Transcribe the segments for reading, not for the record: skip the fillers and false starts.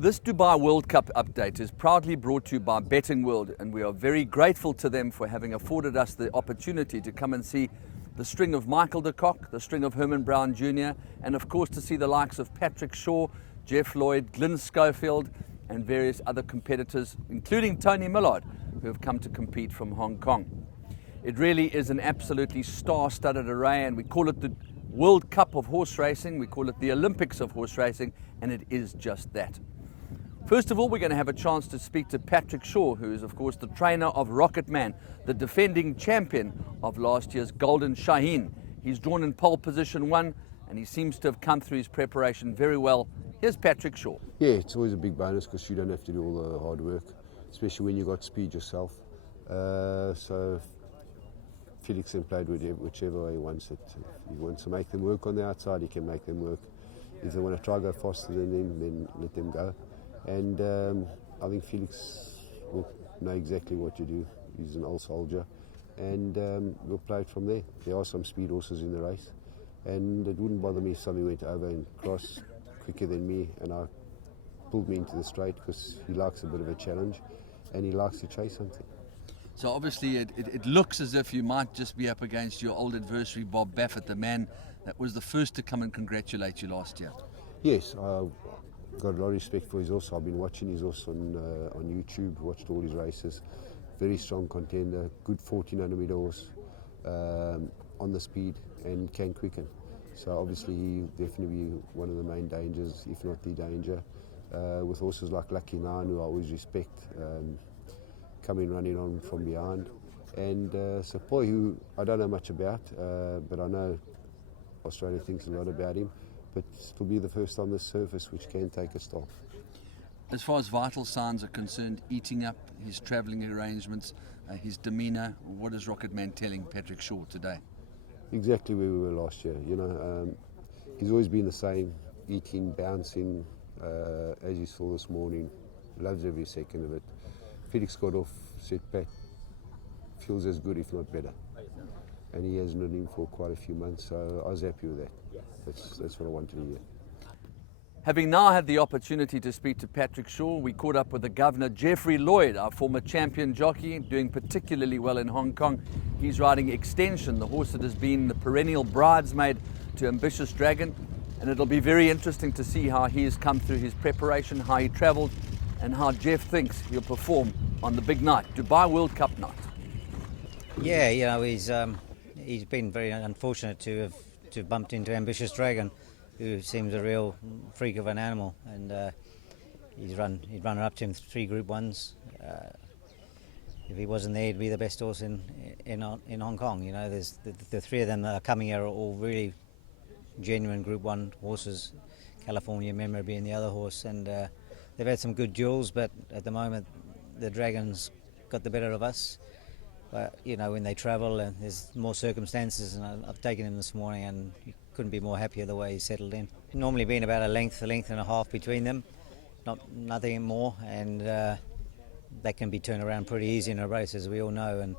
This Dubai World Cup update is proudly brought to you by Betting World, and we are very grateful to them for having afforded us the opportunity to come and see the string of Michael de Kock, the string of Herman Brown Jr., and of course to see the likes of Patrick Shaw, Jeff Lloyd, Glyn Schofield, and various other competitors, including Tony Millard, who have come to compete from Hong Kong. It really is an absolutely star-studded array, and we call it the World Cup of horse racing, we call it the Olympics of horse racing, and it is just that. First of all, we're going to have a chance to speak to Patrick Shaw, who is of course the trainer of Rocket Man, the defending champion of last year's Golden Shaheen. He's drawn in pole position 1, and he seems to have come through his preparation very well. Here's Patrick Shaw. Yeah, it's always a big bonus because you don't have to do all the hard work, especially when you've got speed yourself. So Felix can play whichever way he wants it. If he wants to make them work on the outside, he can make them work. If they want to try to go faster than him, then let them go. And I think Felix will know exactly what to do. He's an old soldier, and we'll play it from there. There are some speed horses in the race, and it wouldn't bother me if somebody went over and crossed quicker than me, and I pulled me into the straight because he likes a bit of a challenge, and he likes to chase something. So obviously it looks as if you might just be up against your old adversary, Bob Baffert, the man that was the first to come and congratulate you last year. Yes, I've got a lot of respect for his horse. I've been watching his horse on YouTube, watched all his races. Very strong contender, good 1400 metre horse, on the speed and can quicken. So obviously he'll definitely be one of the main dangers, if not the danger, with horses like Lucky Nine, who I always respect, coming running on from behind. And Sepoy, who I don't know much about, but I know Australia thinks a lot about him. But it'll be the first on this surface which can take a stop. As far as vital signs are concerned, eating up, his travelling arrangements, his demeanour, what is Rocket Man telling Patrick Shaw today? Exactly where we were last year. You know, he's always been the same, eating, bouncing, as you saw this morning, loves every second of it. Felix got off, said, Pat, feels as good if not better. And he hasn't ridden him for quite a few months, so I was happy with that. That's what I wanted to hear. Having now had the opportunity to speak to Patrick Shaw, we caught up with the Governor, Jeffrey Lloyd, our former champion jockey, doing particularly well in Hong Kong. He's riding Extension, the horse that has been the perennial bridesmaid to Ambitious Dragon, and it'll be very interesting to see how he has come through his preparation, how he travelled, and how Jeff thinks he'll perform on the big night, Dubai World Cup night. Yeah, you know, he's been very unfortunate to have bumped into Ambitious Dragon, who seems a real freak of an animal, and he'd run up to him 3 Group 1s. If he wasn't there, he'd be the best horse in Hong Kong. You know, there's the 3 of them that are coming here are all really genuine Group 1 horses. California Memory being the other horse, and they've had some good duels, but at the moment the Dragons got the better of us. But you know, when they travel and there's more circumstances, and I've taken him this morning, and you couldn't be more happier the way he settled in. Normally been about a length and a half between them, nothing more, and that can be turned around pretty easy in a race, as we all know. And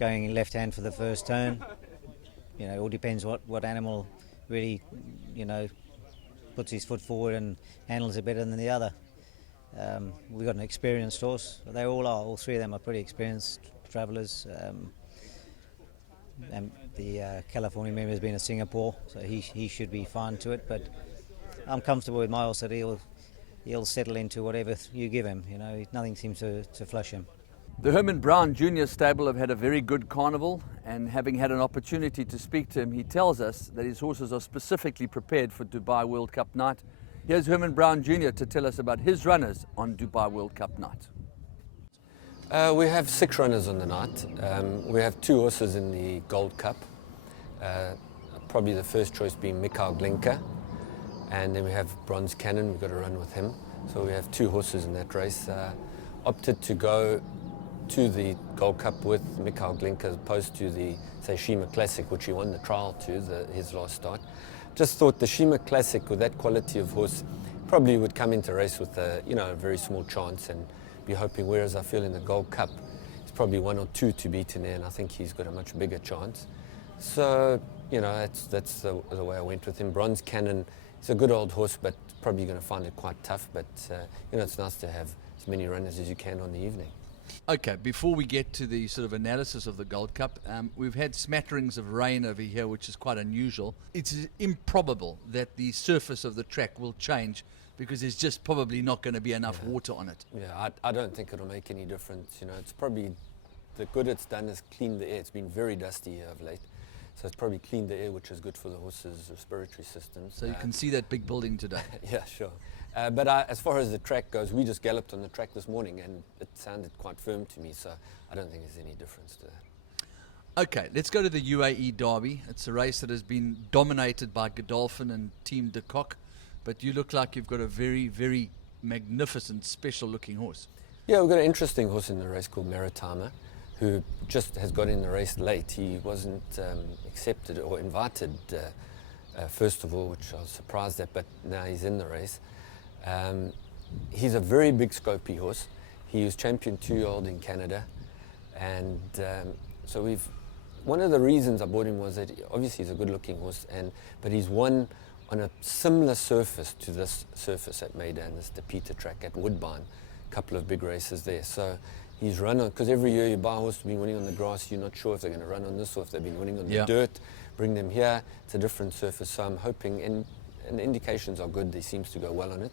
going left hand for the first turn, you know, it all depends what animal really, you know, puts his foot forward and handles it better than the other. We've got an experienced horse. They all are. All 3 of them are pretty experienced travellers. And the California member has been in Singapore, so he should be fine to it. But I'm comfortable with my horse that he'll settle into whatever you give him. You know, nothing seems to flush him. The Herman Brown Jr. stable have had a very good carnival, and having had an opportunity to speak to him, he tells us that his horses are specifically prepared for Dubai World Cup night. Here's Herman Brown Jr. to tell us about his runners on Dubai World Cup night. We have 6 runners on the night. We have 2 horses in the Gold Cup. Probably the first choice being Mikhail Glinka, and then we have Bronze Cannon. We've got to run with him. So we have 2 horses in that race. Opted to go to the Gold Cup with Mikhail Glinka as opposed to the, say, Shima Classic, which he won the trial to, his last start. Just thought the Shima Classic, with that quality of horse, probably would come into race with a very small chance and be hoping, whereas I feel in the Gold Cup, it's probably 1 or 2 to beat in there, and I think he's got a much bigger chance. So, that's the way I went with him. Bronze Cannon, he's a good old horse, but probably going to find it quite tough, but you know, it's nice to have as many runners as you can on the evening. Okay, before we get to the sort of analysis of the Gold Cup, we've had smatterings of rain over here, which is quite unusual. It's improbable that the surface of the track will change because there's just probably not going to be enough water on it. Yeah, I don't think it'll make any difference. You know, it's probably the good it's done is clean the air. It's been very dusty here of late, so it's probably cleaned the air, which is good for the horses' respiratory systems. So you can see that big building today. Yeah, sure. But as far as the track goes, we just galloped on the track this morning and it sounded quite firm to me, so I don't think there's any difference to that. Okay, let's go to the UAE Derby. It's a race that has been dominated by Godolphin and Team de Kock, but you look like you've got a very, very magnificent, special-looking horse. Yeah, we've got an interesting horse in the race called Maritimer, who just has got in the race late. He wasn't accepted or invited, first of all, which I was surprised at, but now he's in the race. He's a very big scopy horse. He was champion 2-year-old in Canada, and so one of the reasons I bought him was that obviously he's a good-looking horse, but he's won on a similar surface to this surface at Meydan, this De Peter track at Woodbine, a couple of big races there. So he's run on, because every year you buy a horse to be winning on the grass, you're not sure if they're going to run on this or if they've been winning on the dirt. Bring them here, it's a different surface, so I'm hoping, and the indications are good, he seems to go well on it.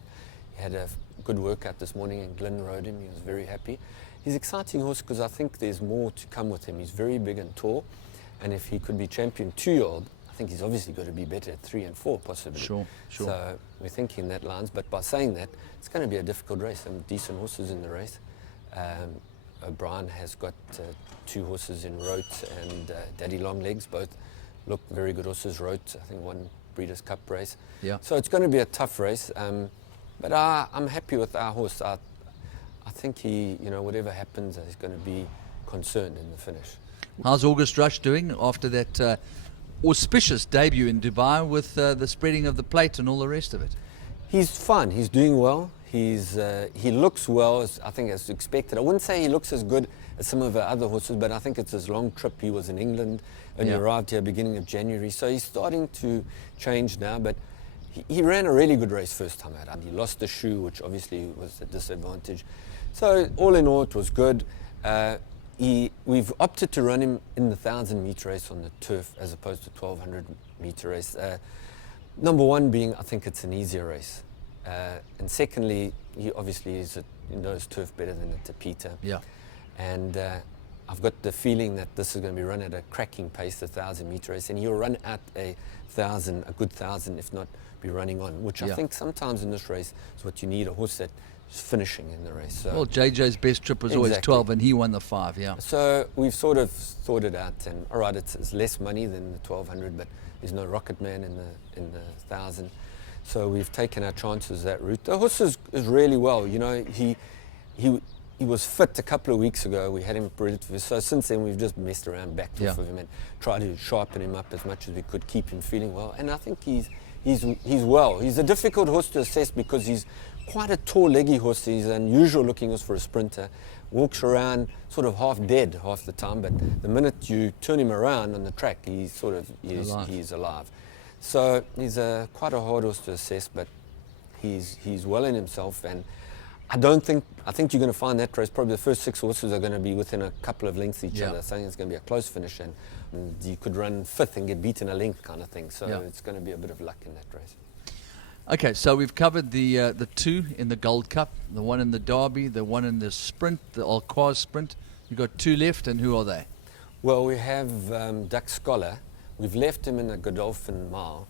He had a good workout this morning and Glyn rode him, he was very happy. He's an exciting horse because I think there's more to come with him. He's very big and tall, and if he could be champion 2-year-old, I think he's obviously got to be better at 3 and 4 possibly. Sure. So we're thinking that lines, but by saying that, it's going to be a difficult race. Some decent horses in the race. O'Brien has got 2 horses in Rote and Daddy Longlegs, both look very good horses. Rote, I think, won Breeders' Cup race. Yeah. So it's going to be a tough race, but I'm happy with our horse. I think he, you know, whatever happens, he's going to be concerned in the finish. How's August Rush doing after that auspicious debut in Dubai with the spreading of the plate and all the rest of it? He's fine. He's doing well. He looks well, I think, as expected. I wouldn't say he looks as good as some of our other horses, but I think it's his long trip. He was in England, only arrived here beginning of January, so he's starting to change now. But he ran a really good race first time out. He lost the shoe, which obviously was a disadvantage. So all in all, it was good. We've opted to run him in the 1,000-metre race on the turf as opposed to 1,200-metre race. Number one being, I think it's an easier race. And secondly, he obviously knows turf better than the Peter. Yeah. And I've got the feeling that this is going to be run at a cracking pace, the 1,000-metre race, and he'll run at a good 1,000, if not be running on, which I think sometimes in this race is what you need, a horse that is finishing in the race. So well, JJ's best trip was always 12, and he won the 5, yeah. So we've sort of thought it out, and all right, it's less money than the 1,200, but there's no Rocket Man in the 1,000. So we've taken our chances that route. The horse is really well. You know, he was fit a couple of weeks ago. We had him bred. So since then we've just messed around back to with him and tried to sharpen him up as much as we could, keep him feeling well. And I think he's well. He's a difficult horse to assess because he's quite a tall, leggy horse. He's an unusual looking horse for a sprinter. Walks around sort of half dead half the time, but the minute you turn him around on the track, he's alive. So he's quite a hard horse to assess, but he's well in himself, and I think you're going to find that race, probably the first 6 horses are going to be within a couple of lengths each other. So I think it's going to be a close finish, and you could run 5th and get beaten a length kind of thing. So it's going to be a bit of luck in that race. Okay, so we've covered the 2 in the Gold Cup, the 1 in the Derby, the 1 in the sprint, the Alquaz sprint. You've got 2 left, and who are they? Well, we have Duck Scholar. We've left him in the Godolphin Mile.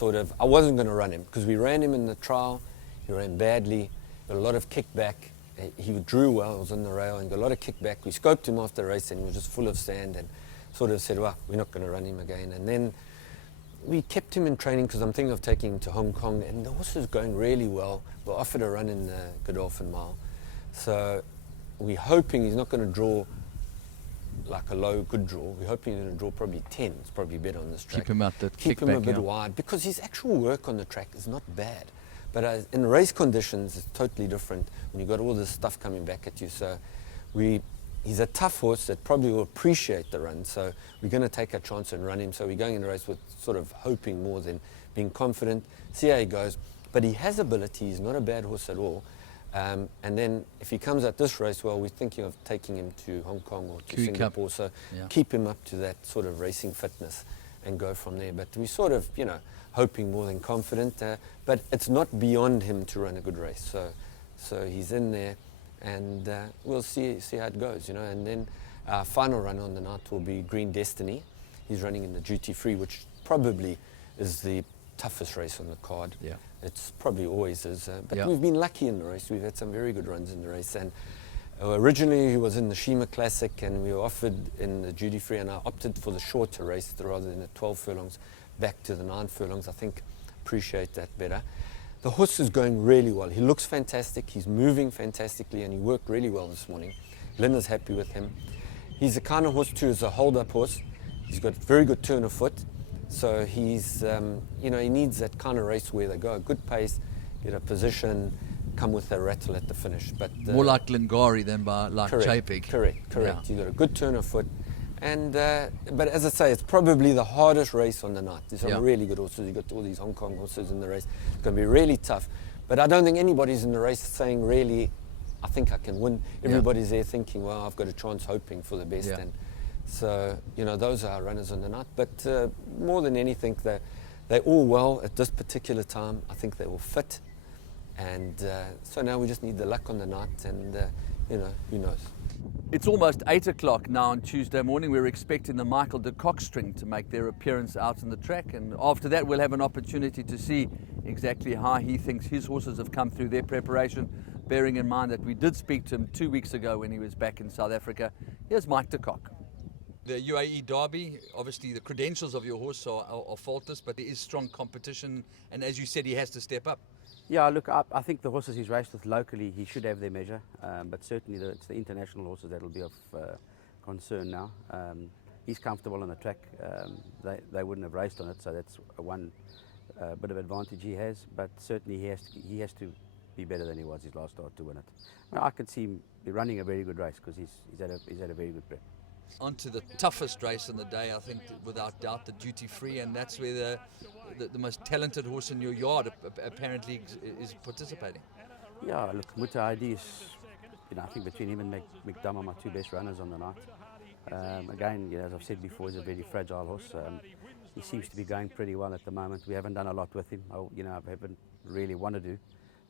I wasn't going to run him because we ran him in the trial. He ran badly, got a lot of kickback. He drew well, was on the rail, and got a lot of kickback. We scoped him after the race, and he was just full of sand, and sort of said, well, we're not going to run him again. And then we kept him in training because I'm thinking of taking him to Hong Kong, and the horse is going really well. We're offered a run in the Godolphin Mile. So we're hoping he's not going to draw like a low good draw. We're hoping he's going to draw probably 10. It's probably better on this track. Keep him out the Keep him a bit wide, because his actual work on the track is not bad. But in race conditions, it's totally different when you've got all this stuff coming back at you. So he's a tough horse that probably will appreciate the run. So we're going to take a chance and run him. So we're going in the race with sort of hoping more than being confident. See how he goes. but he has ability. He's not a bad horse at all. And then if he comes at this race, well, we're thinking of taking him to Hong Kong or to Kiwi Singapore, Cup. so Yeah. keep him up to that sort of racing fitness and go from there. But we're sort of, hoping more than confident, but it's not beyond him to run a good race. So he's in there, and we'll see how it goes, And then our final run on the night will be Green Destiny. He's running in the duty free, which probably is the toughest race on the card. Yeah. It's probably always is, but Yeah. we've been lucky in the race. We've had some very good runs in the race, and originally he was in the Shima Classic, and we were offered in the duty free, and I opted for the shorter race rather than the 12 furlongs back to the 9 furlongs. I think appreciate that better. The horse is going really well. He looks fantastic. He's moving fantastically, and he worked really well this morning. Linda's happy with him. He's the kind of horse too, is a hold-up horse. He's got very good turn of foot. So he's, he needs that kind of race where they go a good pace, get a position, come with a rattle at the finish. But More like Lingari than like Chapik. Correct. Yeah. You've got a good turn of foot. And but as I say, it's probably the hardest race on the night. There's some really good horses. You've got all these Hong Kong horses in the race. It's going to be really tough. But I don't think anybody's in the race saying, really, I think I can win. Everybody's there thinking, well, I've got a chance, hoping for the best. Yeah. And so, those are our runners on the night. But more than anything, they're all well at this particular time. I think they're all fit. And so now we just need the luck on the night, and, who knows. It's almost 8 o'clock now on Tuesday morning. We're expecting the Michael de Kock string to make their appearance out on the track, and after that we'll have an opportunity to see exactly how he thinks his horses have come through their preparation, bearing in mind that we did speak to him 2 weeks ago when he was back in South Africa. Here's Mike de Kock. The UAE Derby, obviously the credentials of your horse are faultless, but there is strong competition, and as you said, he has to step up. Yeah, look, I think the horses he's raced with locally, he should have their measure, but certainly it's the international horses that will be of concern now. He's comfortable on the track. They wouldn't have raced on it, so that's one bit of advantage he has, but certainly he has to be better than he was his last start to win it. I could see him be running a very good race because he's had a very good prep. On to the toughest race in the day, I think, without doubt, the duty free, and that's where the most talented horse in your yard apparently is participating. Yeah, look, Muta ID is, I think between him and McDonough are my two best runners on the night. Again, as I've said before, he's a very fragile horse. He seems to be going pretty well at the moment. We haven't done a lot with him. I haven't really wanted to,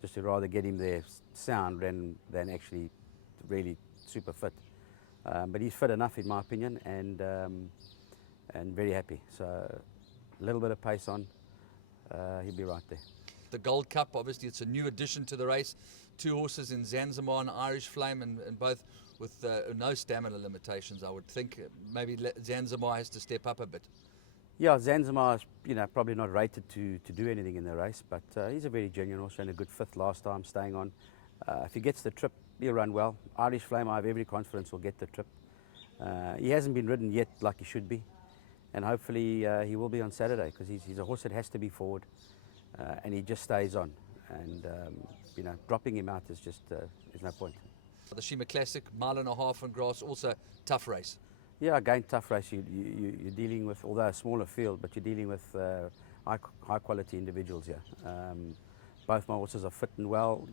just to rather get him there sound than actually really super fit. But he's fit enough, in my opinion, and very happy. So a little bit of pace on, he'll be right there. The Gold Cup, obviously, it's a new addition to the race. Two horses in Zanzibar and Irish Flame, and both with no stamina limitations, I would think. Maybe Zanzibar has to step up a bit. Yeah, Zanzibar is probably not rated to do anything in the race, but he's a very genuine horse, ran a good fifth last time, staying on. If he gets the trip, he'll run well. Irish Flame, I have every confidence will get the trip. He hasn't been ridden yet like he should be, and hopefully he will be on Saturday, because he's a horse that has to be forward, and he just stays on. And dropping him out is just there's no point. The Shima Classic, mile and a half on grass, also tough race. Yeah, again, tough race. You're dealing with, although a smaller field, but you're dealing with high quality individuals here. Both my horses are fit and well.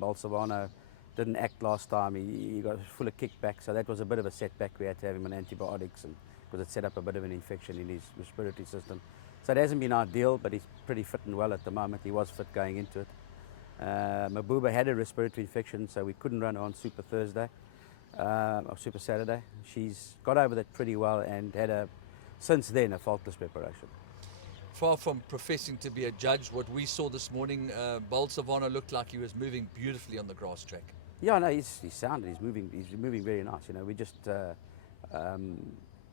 Bolsovano didn't act last time. He got full of kickback, so that was a bit of a setback. We had to have him on antibiotics, and because it set up a bit of an infection in his respiratory system. So it hasn't been ideal, but he's pretty fit and well at the moment. He was fit going into it. Mabuba had a respiratory infection, so we couldn't run her on Super Thursday, or Super Saturday. She's got over that pretty well and had since then a faultless preparation. Far from professing to be a judge, what we saw this morning, Bolsovano looked like he was moving beautifully on the grass track. Yeah, no, he's sound. He's moving very nice. We just,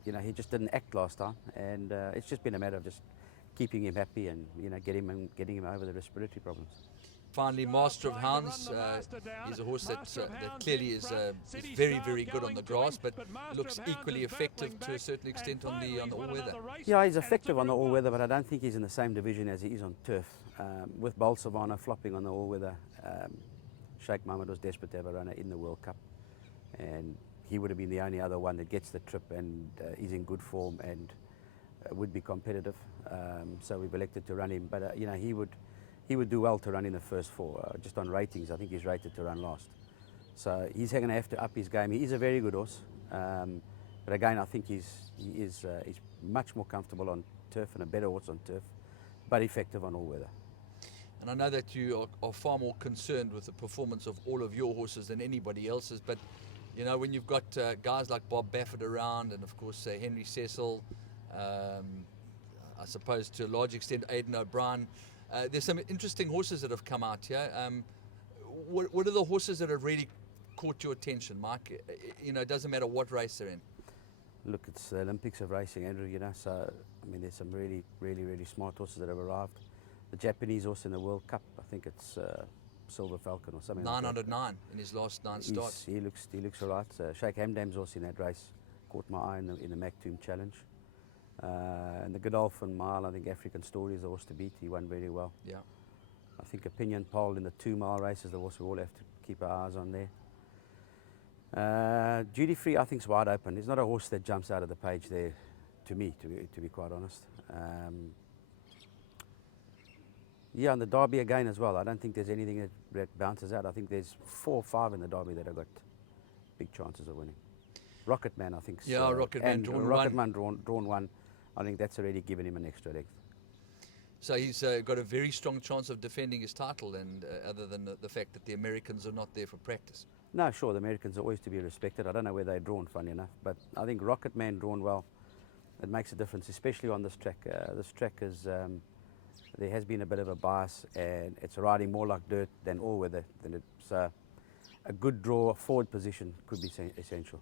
he just didn't act last time, and it's just been a matter of just keeping him happy and getting him over the respiratory problems. Finally, Master of Hounds. He's a horse that clearly is very, very good on the grass, but looks equally effective to a certain extent on the all-weather. Yeah, he's effective on the all-weather, but I don't think he's in the same division as he is on turf. With Bolsovano flopping on the all-weather, Sheikh Mohammed was desperate to have a runner in the World Cup, and he would have been the only other one that gets the trip and is in good form and would be competitive. So we've elected to run him, but he would do well to run in the first 4. Just on ratings, I think he's rated to run last. So he's going to have to up his game. He is a very good horse, but again, I think he's much more comfortable on turf and a better horse on turf, but effective on all weather. And I know that you are far more concerned with the performance of all of your horses than anybody else's, but you know, when you've got guys like Bob Baffert around, and of course Henry Cecil, I suppose to a large extent Aidan O'Brien, there's some interesting horses that have come out here. What are the horses that have really caught your attention, Mike? You know, it doesn't matter what race they're in. Look, it's the Olympics of racing, Andrew, you know, so I mean there's some really smart horses that have arrived. The Japanese horse in the World Cup, I think it's Silver Falcon or something 9 like out that. of 9 in his last 9 starts. He looks all right. Sheikh Hamdam's horse in that race caught my eye in the Maktoum Challenge. And the Godolphin Mile, I think African Story is the horse to beat. He won very well. Yeah. I think Opinion Pole in the 2-mile race is the horse we all have to keep our eyes on there. Duty Free, I think, is wide open. He's not a horse that jumps out of the page there, to me, to be quite honest. Yeah, and the Derby again as well. I don't think there's anything that bounces out. I think there's 4 or 5 in the Derby that have got big chances of winning. Rocket Man, I think. Yeah, Rocket Man drawn Rocket 1. Man drawn 1. I think that's already given him an extra leg. So he's got a very strong chance of defending his title, and other than the fact that the Americans are not there for practice. No, sure, the Americans are always to be respected. I don't know where they're drawn, funny enough, but I think Rocket Man drawn well, it makes a difference, especially on this track. This track is, there has been a bit of a bias, and it's riding more like dirt than all weather. So a good draw, forward position could be essential.